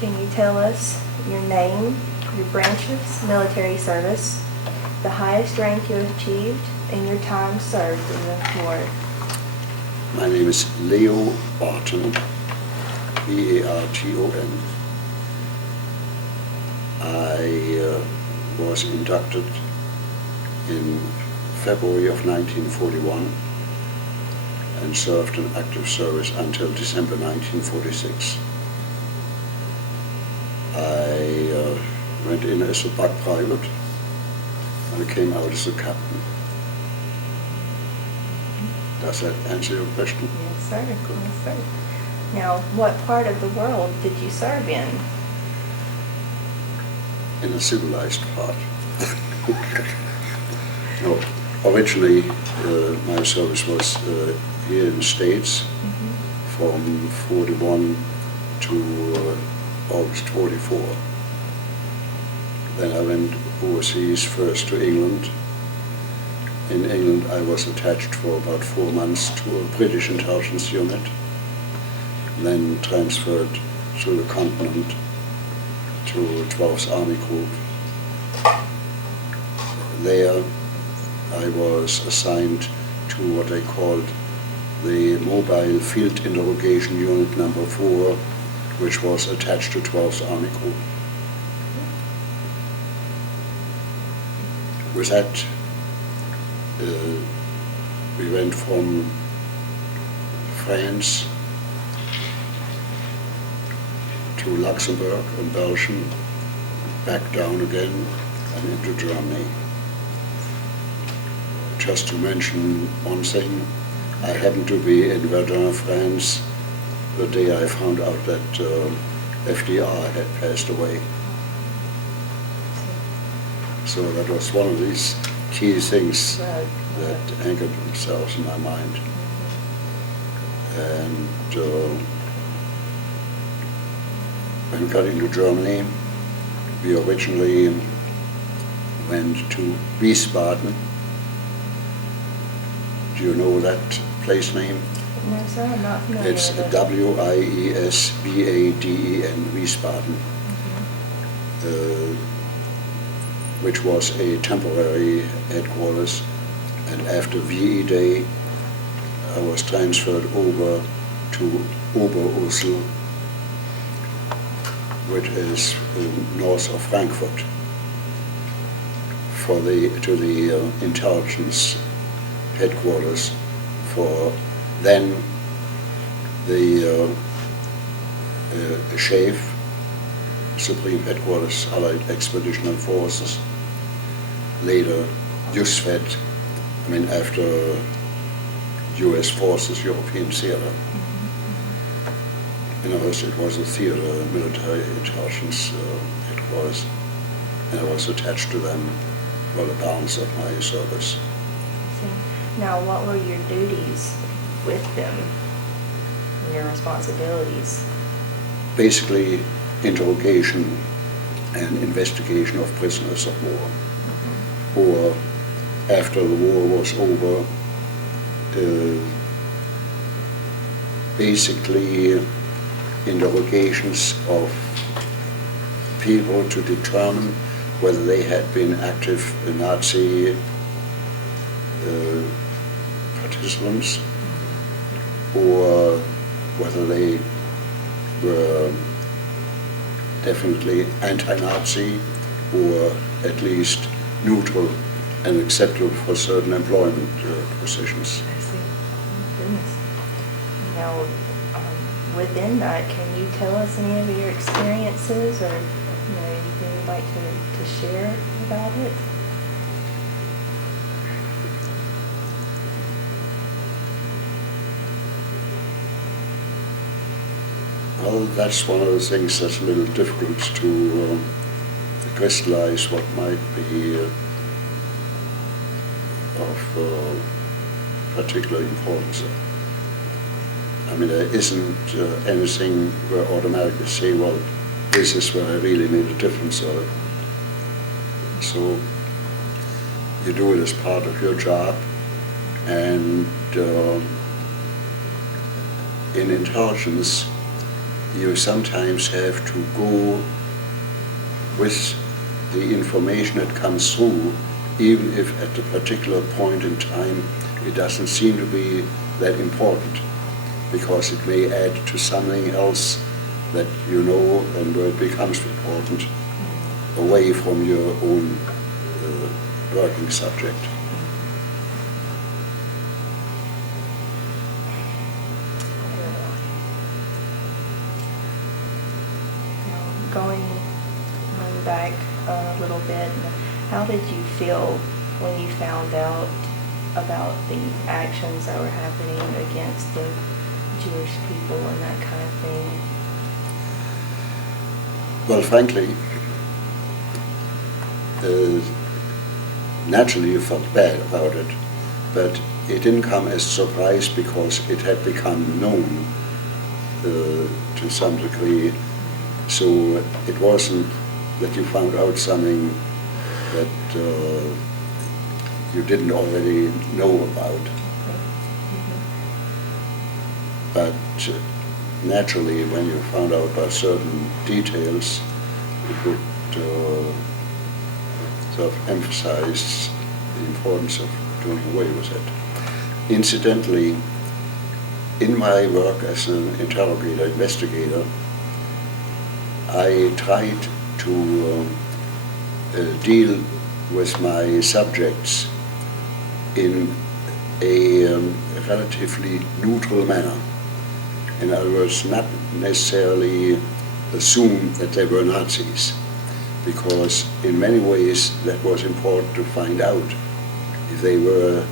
Can you tell us your name, your branch of military service, the highest rank you achieved, and your time served in the war? My name is Leo Barton, B-A-R-T-O-N. I was inducted in February of 1941 and served in active service until December 1946. I went in as a buck private and I came out as a captain. Does that answer your question? Yes, sir. Yes, sir. Now, what part of the world did you serve in? In a civilized part. No, originally my service was here in the States from 41 to August 44. Then I went overseas, first to England. In England I was attached for about 4 months to a British intelligence unit, then transferred to the continent to 12th Army Group. There I was assigned to what they called the Mobile Field Interrogation Unit number 4, which was attached to 12th Army Group. With that, we went from France to Luxembourg and Belgium, back down again and into Germany. Just to mention one thing, I happened to be in Verdun, France, the day I found out that FDR had passed away. So that was one of these key things that anchored themselves in my mind. And when we got into Germany, we originally went to Wiesbaden. Do you know that place name? No, sir, I'm not familiar It's with it. W-I-E-S-B-A-D-E-N, Wiesbaden, which was a temporary headquarters. And after VE Day, I was transferred over to Oberursel, which is north of Frankfurt, to the intelligence headquarters for then the SHAEF, Supreme Headquarters Allied Expeditionary Forces, later USFED, I mean after US Forces European Theater. In other words, it was a theater, military intelligence headquarters, and I was attached to them for the balance of my service. Now, what were your duties with them, your responsibilities? Basically, interrogation and investigation of prisoners of war. Or after the war was over, basically interrogations of people to determine whether they had been active Nazi participants or whether they were definitely anti-Nazi or at least neutral and acceptable for certain employment positions. I see. Goodness. Now, within that, can you tell us any of your experiences or anything you'd like to share about it? Well, that's one of the things that's a little difficult to crystallize what might be of particular importance. I mean, there isn't anything where I automatically say, well, this is where I really made a difference. So you do it as part of your job, and in intelligence, you sometimes have to go with the information that comes through, even if at the particular point in time it doesn't seem to be that important, because it may add to something else that you know and where it becomes important, away from your own working subject. Going back a little bit, how did you feel when you found out about the actions that were happening against the Jewish people and that kind of thing? Well, frankly, naturally you felt bad about it, but it didn't come as a surprise because it had become known to some degree. So it wasn't that you found out something that you didn't already know about. But naturally, when you found out about certain details, it would sort of emphasize the importance of doing away with it. Incidentally, in my work as an interrogator, investigator, I tried to deal with my subjects in a relatively neutral manner. In other words, not necessarily assume that they were Nazis, because in many ways that was important to find out if they were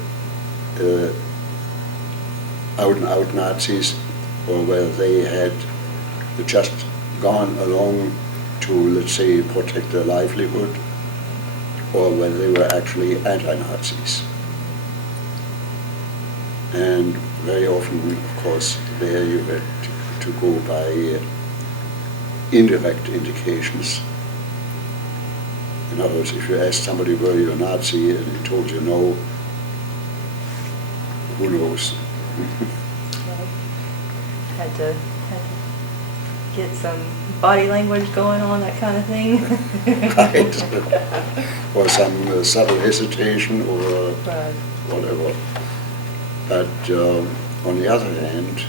out-and-out Nazis, or whether they had just gone along to, let's say, protect their livelihood, or whether they were actually anti-Nazis. And very often, of course, there you had to go by indirect indications. In other words, if you asked somebody, were you a Nazi, and he told you no, who knows? Had to get some body language going on, that kind of thing. Right. Or some subtle hesitation or Right. whatever. But on the other hand,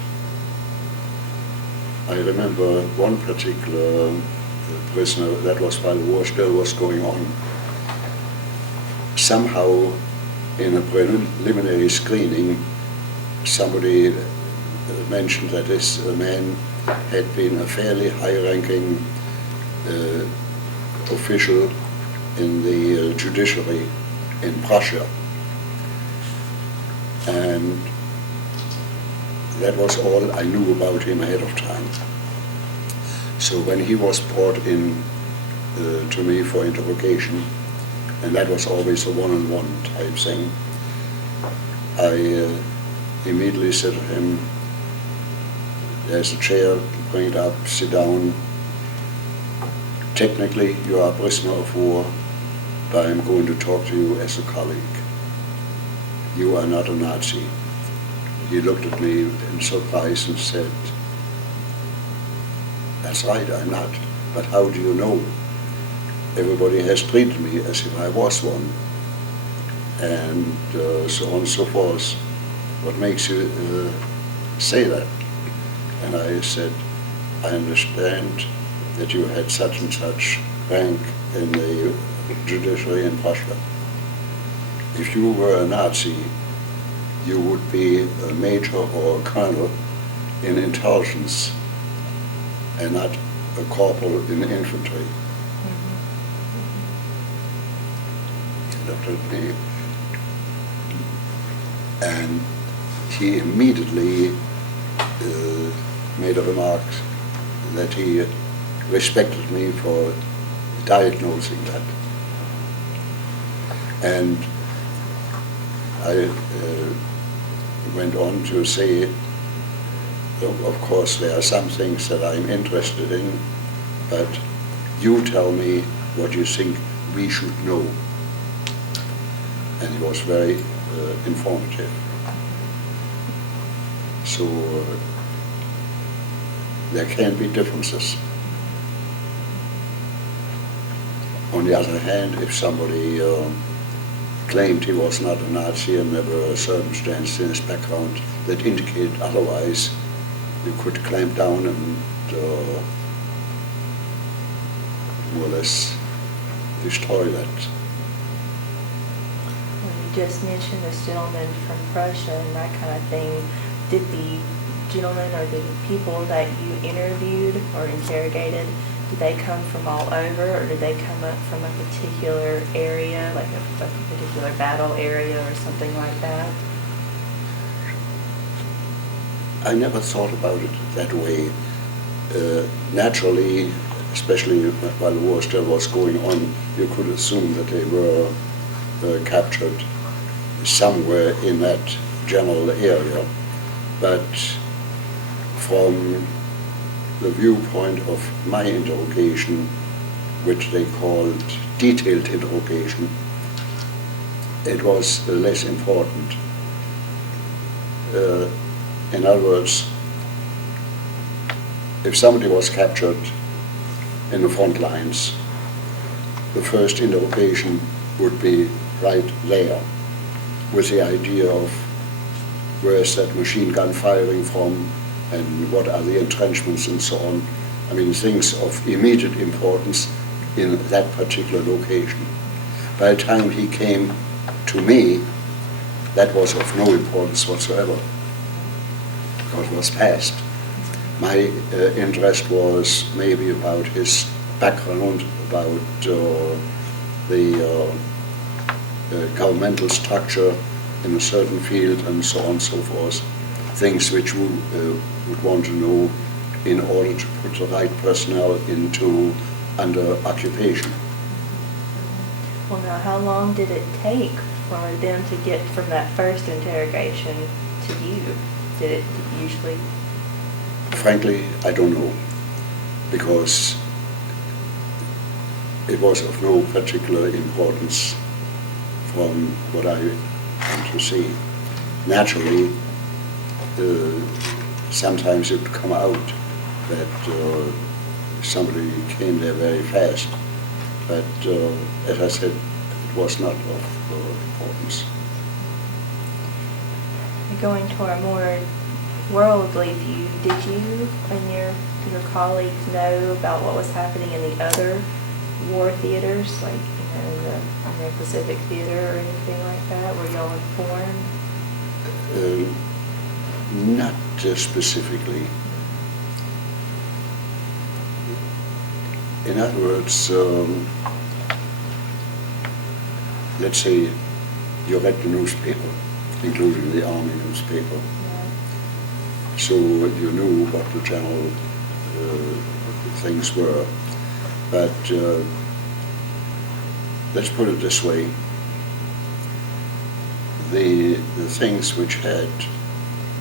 I remember one particular prisoner, that was while the war still was going on. Somehow, in a preliminary screening, somebody mentioned that this man had been a fairly high-ranking official in the judiciary in Prussia. And that was all I knew about him ahead of time. So when he was brought in to me for interrogation, and that was always a one-on-one type thing, I immediately said to him, there's a chair, bring it up, sit down. Technically, you are a prisoner of war, but I'm going to talk to you as a colleague. You are not a Nazi. He looked at me in surprise and said, that's right, I'm not. But how do you know? Everybody has treated me as if I was one. And so on and so forth. What makes you say that? And I said, I understand that you had such and such rank in the judiciary in Prussia. If you were a Nazi, you would be a major or a colonel in intelligence and not a corporal in infantry. He looked at me, and he immediately made a remark that he respected me for diagnosing that. And I went on to say, of course there are some things that I'm interested in, but you tell me what you think we should know. And he was very informative. So there can be differences. On the other hand, if somebody claimed he was not a Nazi and there were circumstances in his background that indicated otherwise, you could clamp down and more or less destroy that. Well, you just mentioned this gentleman from Prussia and that kind of thing. Did the gentlemen or the people that you interviewed or interrogated, did they come from all over, or did they come up from a particular area, like a particular battle area or something like that? I never thought about it that way. Naturally, especially while the war still was going on, you could assume that they were captured somewhere in that general area. But from the viewpoint of my interrogation, which they called detailed interrogation, it was less important. In other words, if somebody was captured in the front lines, the first interrogation would be right there, with the idea of where is that machine gun firing from, and what are the entrenchments and so on. I mean, things of immediate importance in that particular location. By the time he came to me, that was of no importance whatsoever, because it was past. My interest was maybe about his background, about the governmental structure in a certain field, and so on and so forth. Things which we would want to know in order to put the right personnel under occupation. Well, now, how long did it take for them to get from that first interrogation to you? Did it usually? Frankly, I don't know, because it was of no particular importance from what I want to see. Naturally, sometimes it would come out that somebody came there very fast, but as I said, it was not of importance. Going to a more worldly view, did you and your colleagues know about what was happening in the other war theaters, like in the Pacific Theater or anything like that? Were y'all informed? Not specifically. In other words, let's say you read the newspaper, including the army newspaper, so you knew what the general things were. But let's put it this way, the things which had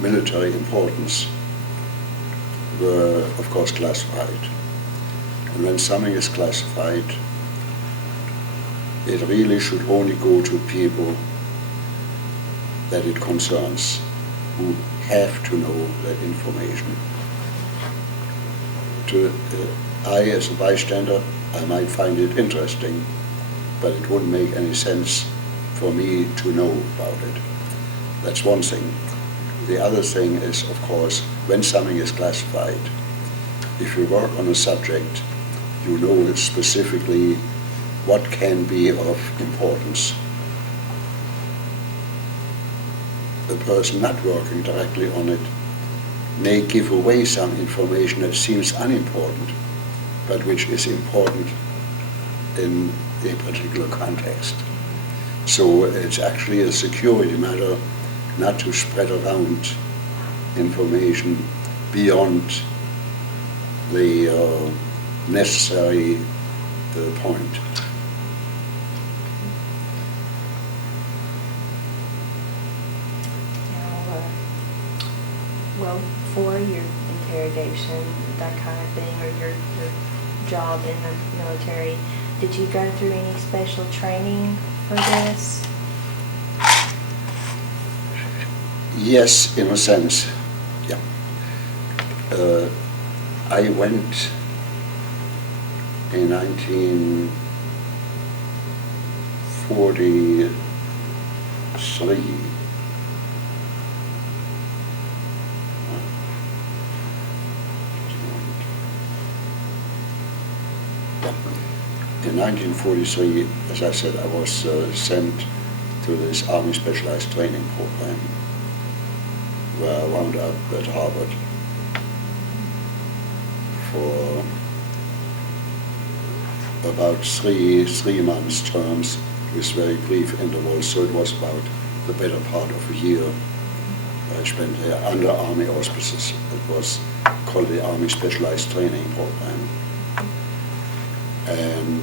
military importance were, of course, classified. And when something is classified, it really should only go to people that it concerns, who have to know that information. I, as a bystander, I might find it interesting, but it wouldn't make any sense for me to know about it. That's one thing. The other thing is, of course, when something is classified, if you work on a subject, you know specifically what can be of importance. A person not working directly on it may give away some information that seems unimportant, but which is important in a particular context. So it's actually a security matter not to spread around information beyond the necessary point. Well, for your interrogation, that kind of thing, or your job in the military, did you go through any special training for this? Yes, in a sense, yeah. I went in 1943. In 1943, as I said, I was sent to this Army Specialized Training Program, where I wound up at Harvard for about three months terms with very brief intervals, so it was about the better part of a year I spent there under Army auspices. It was called the Army Specialized Training Program. And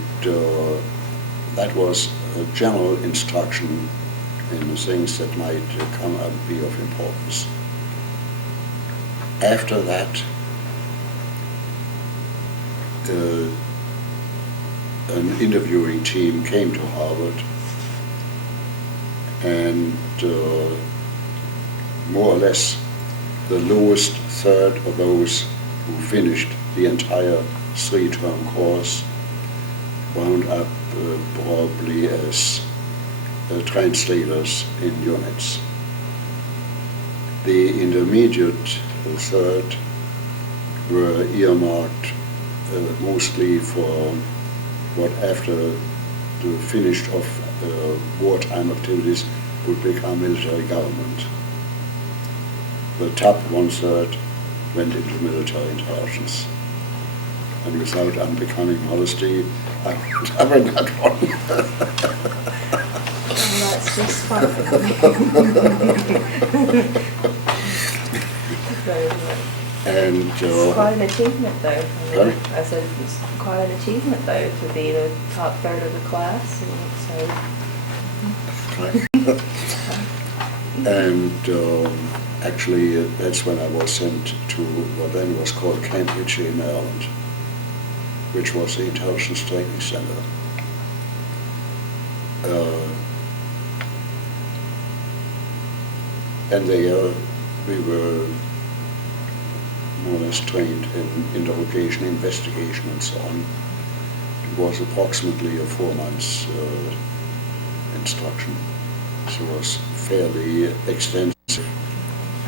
that was a general instruction in things that might come up and be of importance. After that, an interviewing team came to Harvard, and more or less the lowest third of those who finished the entire three-term course wound up probably as translators in units. The intermediate third were earmarked mostly for what after the finish of wartime activities would become military government. The top one-third went into military intelligence. And without unbecoming modesty, I went that one. Well, that's just fine. And it's quite an achievement, though. Sorry? I said it's quite an achievement, though, to be the top third of the class. And actually, that's when I was sent to what then was called Cambridge in Ireland, which was the Intelligence Training Center. And there we were more or less trained in interrogation, investigation, and so on. It was approximately a 4 months instruction, so it was fairly extensive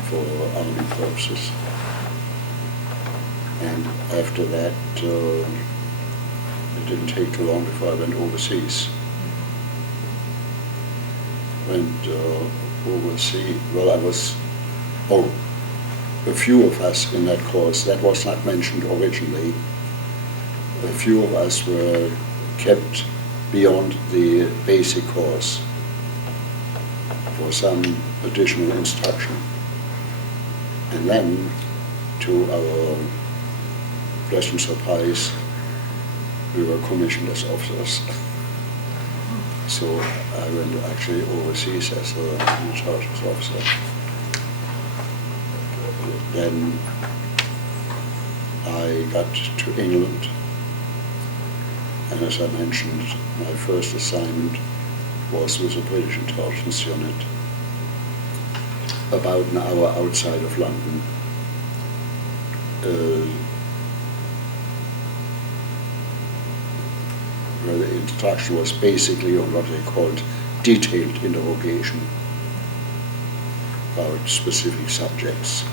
for Army purposes. And after that, it didn't take too long before I went overseas. Went overseas, well, a few of us in that course, that was not mentioned originally, a few of us were kept beyond the basic course for some additional instruction. And then, to our pleasant surprise, we were commissioned as officers. So I went actually overseas as a intelligence officer. Then I got to England, and as I mentioned, my first assignment was with the British intelligence unit, about an hour outside of London. Where the instruction was basically on what they called detailed interrogation about specific subjects.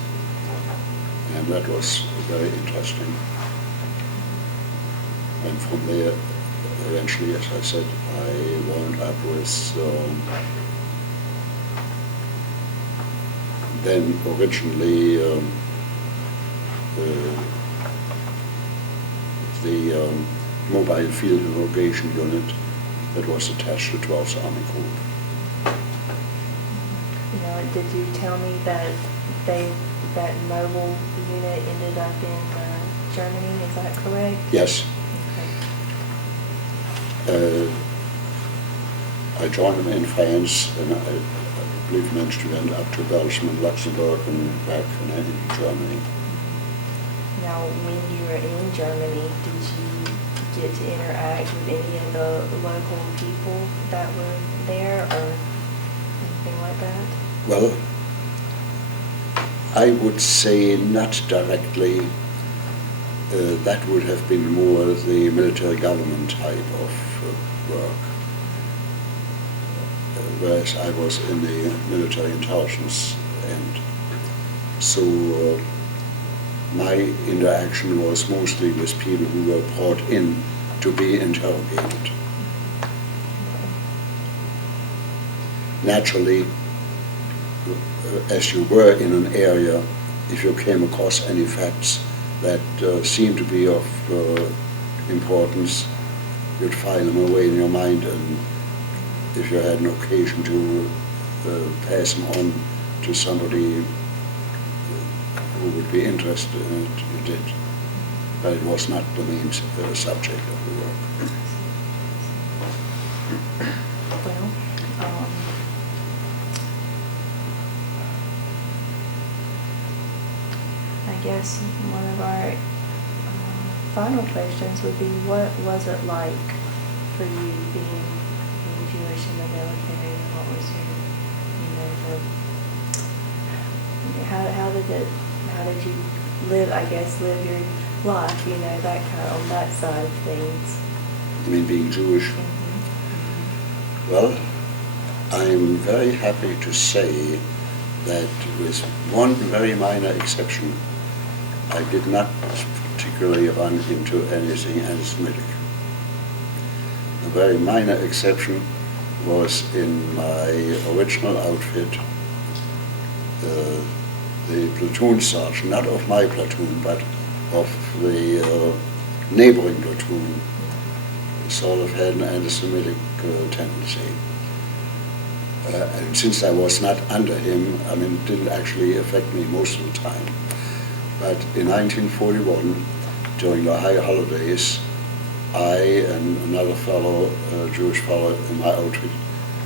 And that was very interesting. And from there, eventually, as I said, I wound up with then originally the mobile field interrogation unit that was attached to 12th Army Group. Did you tell me that that mobile unit ended up in Germany? Is that correct? Yes. Okay. I joined them in France, and I believe managed to end up to Belgium and Luxembourg and back in Germany. Now, when you were in Germany, did you get to interact with any of the local people that were there or anything like that? Well, I would say not directly. that would have been more the military government type of work, whereas I was in the military intelligence end. So my interaction was mostly with people who were brought in to be interrogated. Naturally, as you were in an area, if you came across any facts that seemed to be of importance, you'd file them away in your mind, and if you had an occasion to pass them on to somebody who would be interested in it, you did. But it was not the main subject of the work. Well, I guess one of our final questions would be, what was it like for you being Jewish in the military, and what was your, how did you live, I guess, live your life, that kind of, on that side of things? You mean being Jewish? Mm-hmm. Well, I'm very happy to say that with one very minor exception, I did not particularly run into anything anti-Semitic. A very minor exception was in my original outfit, the platoon sergeant, not of my platoon, but of the neighboring platoon, sort of had an anti-Semitic tendency. And since I was not under him, it didn't actually affect me most of the time. But in 1941, during the high holidays, I and another fellow, Jewish fellow in my outfit,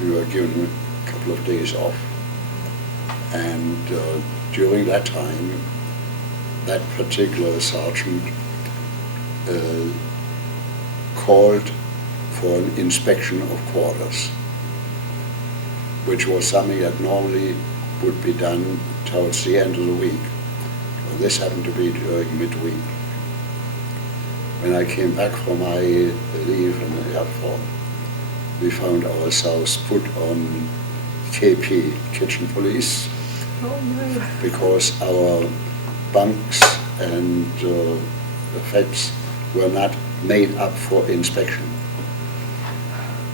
we were given a couple of days off. And during that time, that particular sergeant called for an inspection of quarters, which was something that normally would be done towards the end of the week. Well, this happened to be during midweek. When I came back from my leave in the airport, we found ourselves put on KP, kitchen police, Oh, no. because our bunks and effects were not made up for inspection.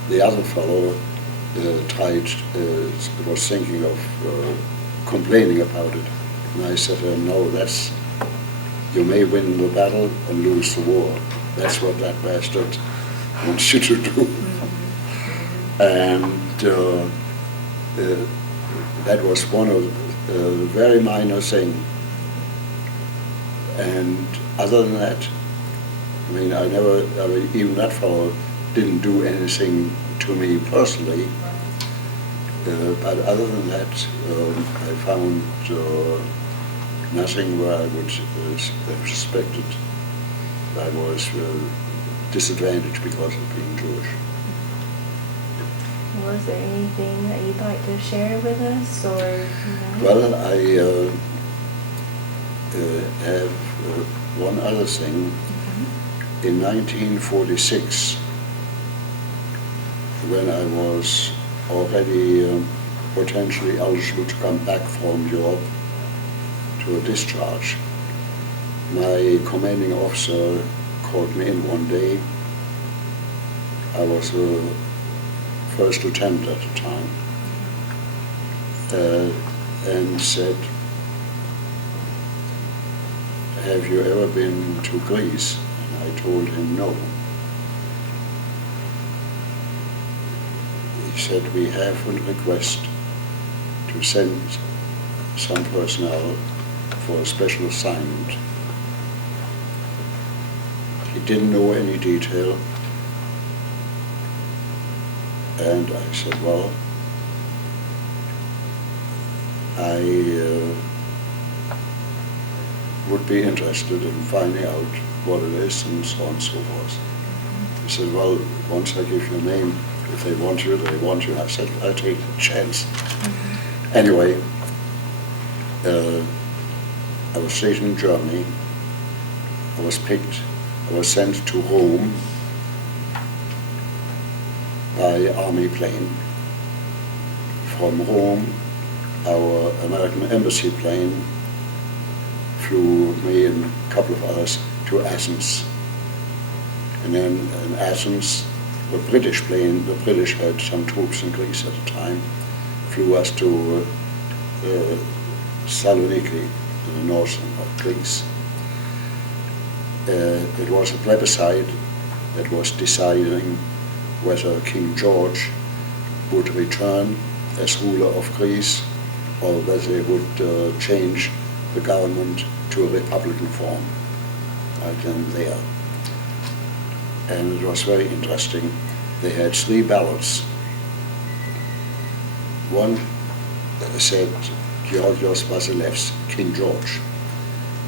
The other fellow was thinking of complaining about it, and I said to him, no, you may win the battle and lose the war. That's what that bastard wants you to do. And that was one of the very minor thing. And other than that, even that fellow didn't do anything to me personally. But other than that, I found nothing where I would have suspected I was disadvantaged because of being Jewish. Was there anything that you'd like to share with us, or? Well, I have one other thing. Mm-hmm. In 1946, when I was already potentially eligible to come back from Europe to a discharge, my commanding officer called me in one day. I was a first lieutenant at the time, and said, have you ever been to Greece? And I told him no. He said, we have a request to send some personnel for a special assignment. He didn't know any detail, and I said, well, I would be interested in finding out what it is, and so on and so forth. He said, well, once I give you a name, if they want you, they want you. I said, I'll take the chance. Mm-hmm. Anyway, I was stationed in Germany I was sent to Rome by army plane. From Rome, our American embassy plane flew me in a couple of hours to Athens. And then in Athens, the British plane, the British had some troops in Greece at the time, flew us to Saloniki in the north of Greece. It was a plebiscite that was deciding whether King George would return as ruler of Greece or whether they would change the government to a republican form, right then and there. And it was very interesting. They had 3 ballots. One said Georgios Vasilevs, King George.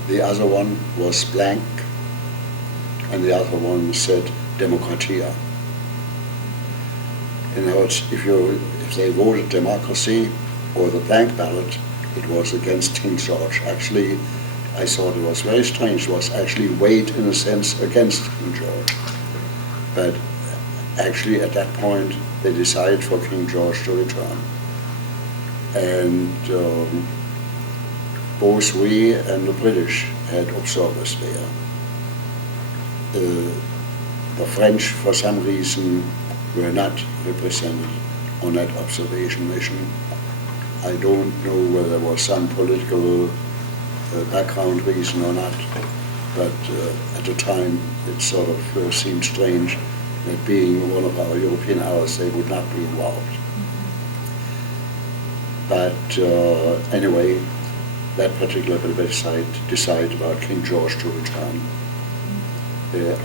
The other one was blank, and the other one said Demokratia. In other words, if they voted democracy or the blank ballot, it was against King George. Actually, I thought it was very strange. It was actually weighed, in a sense, against King George. But actually, at that point, they decided for King George to return. And both we and the British had observers there. The French, for some reason, were not represented on that observation mission. I don't know whether there was some political background reason or not, but at the time it sort of seemed strange that being one of our European allies, they would not be involved. But anyway, that particular plebiscite decided about King George to return.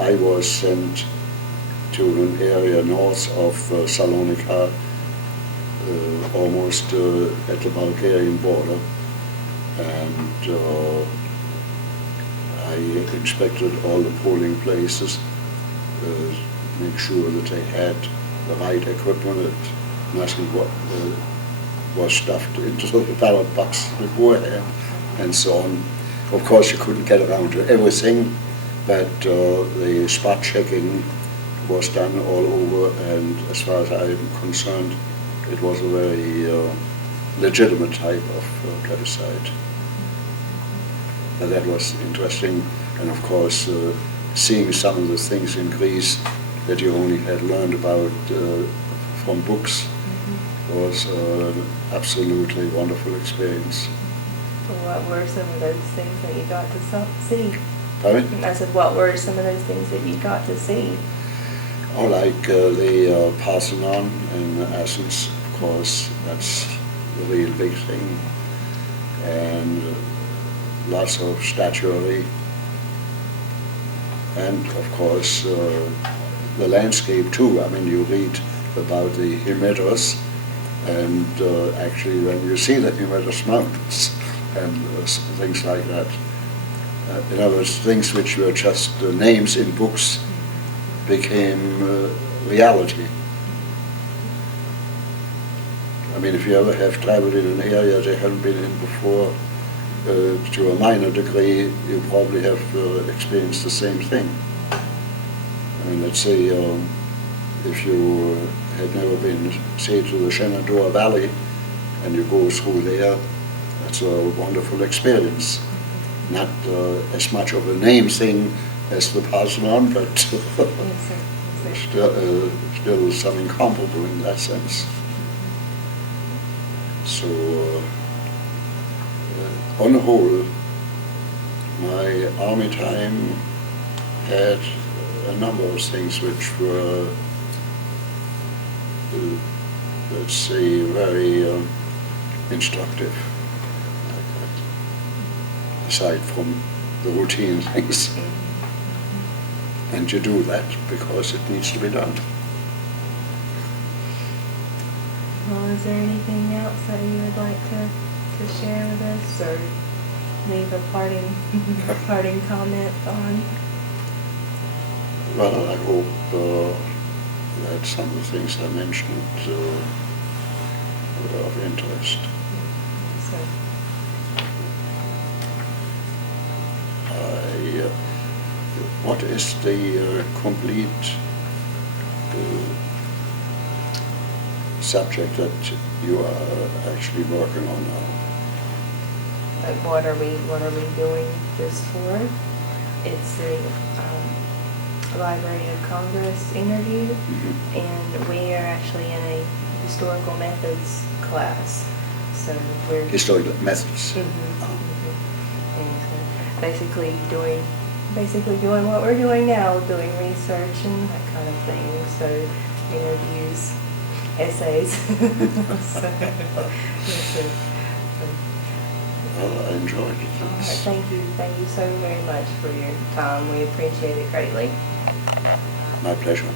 I was sent to an area north of Salonika, almost at the Bulgarian border, and I inspected all the polling places, make sure that they had the right equipment, that nothing was stuffed into the ballot box beforehand, and so on. Of course, you couldn't get around to everything, but the spot checking was done all over, and as far as I'm concerned, it was a very legitimate type of plebiscite. But that was interesting, and of course, seeing some of the things in Greece that you only had learned about from books was an absolutely wonderful experience. Well, what were some of those things that you got to see? Pardon? I said, what were some of those things that you got to see? Oh, like the Parthenon in Athens, of course, that's the real big thing. And lots of statuary. And of course, the landscape too. I mean, you read about the Hymettus, and actually when you see the Hymettus Mountains and things like that. In other words, things which were just names in books became reality. I mean, if you ever have traveled in an area they haven't been in before, to a minor degree, you probably have experienced the same thing. I mean, let's say if you had never been, say, to the Shenandoah Valley, and you go through there, that's a wonderful experience. Not as much of a name thing as the Parthenon, but still something comparable in that sense. So, on the whole, my army time had a number of things which were, let's say, very instructive, aside from the routine things. And you do that because it needs to be done. Well, is there anything else that you would like to share with us, or leave a parting comment on? Well, I hope that some of the things I mentioned were of interest. What is the complete subject that you are actually working on now? Like, what are we doing this for? It's the Library of Congress interview, and we are actually in a historical methods class. So we're Historical methods. And so basically doing what we're doing now, doing research and that kind of thing. So interviews, essays. So, yes, sir. Well, I enjoyed it. All right, thank you so very much for your time. We appreciate it greatly. My pleasure.